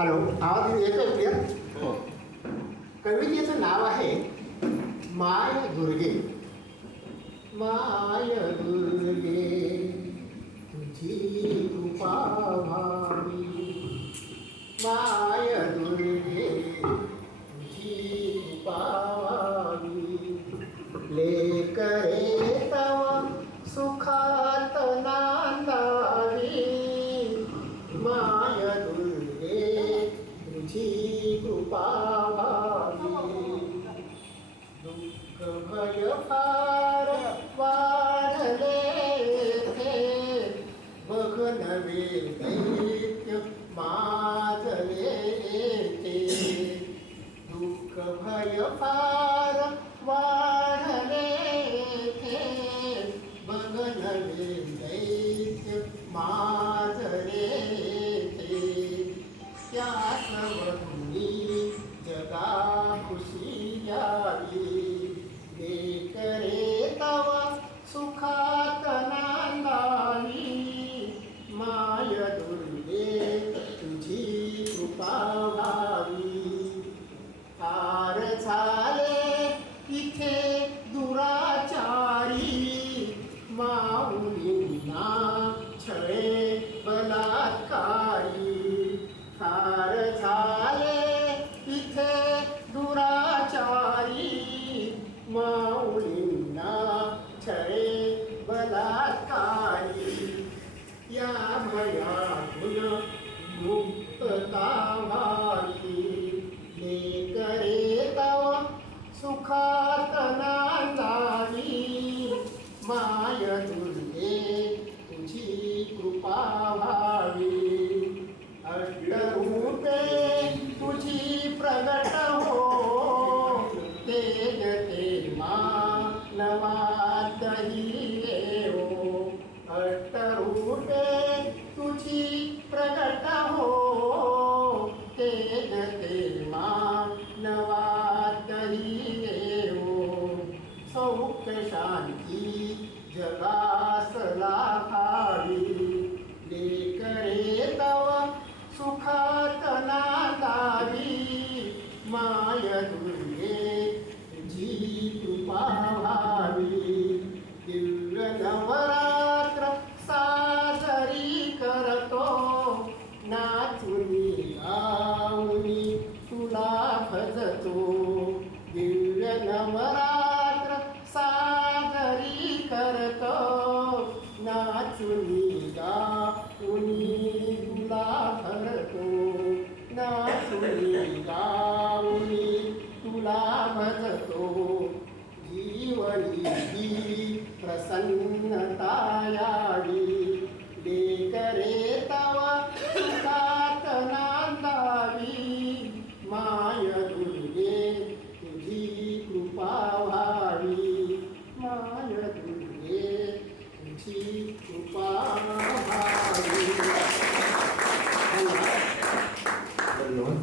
Hello आवाज येतोय clear हो. कवितेचं नाव आहे माय दुर्गे माय दुर्गे तुझी कृपा व्हावी. माय ಶೋಭೆಯ ಪಾರ ವಾಡಲೇಕೆ ಬಗನಲೆ ದೈತ್ಯ ಮಾದರೇಕೆ ಯಾಸವನಿ ಜಗಾ ಖುಷಿಯಾಗಿ ಬೇಕರೇ दुराचारी माऊलींना छळे बलात्कारी. फार झाले इथे दुराचारी माऊलींना छळे बलात्कारी. या भयातून मुक्तता व्हावी लेकरे तव सुखा माय दुर्गे शांती जगासला लाभावी लेकरे तव सुखात नांदावी माय दुर्गे जी कृपा व्हावी. दिव्य नवरात्र साजरी करतो. नाचुनी गाऊनी तुला भरतो नाचुनी गाऊनी तुला भजतो जीवनी प्रसन्नताया। तुझी कृपा व्हावी धन्यवाद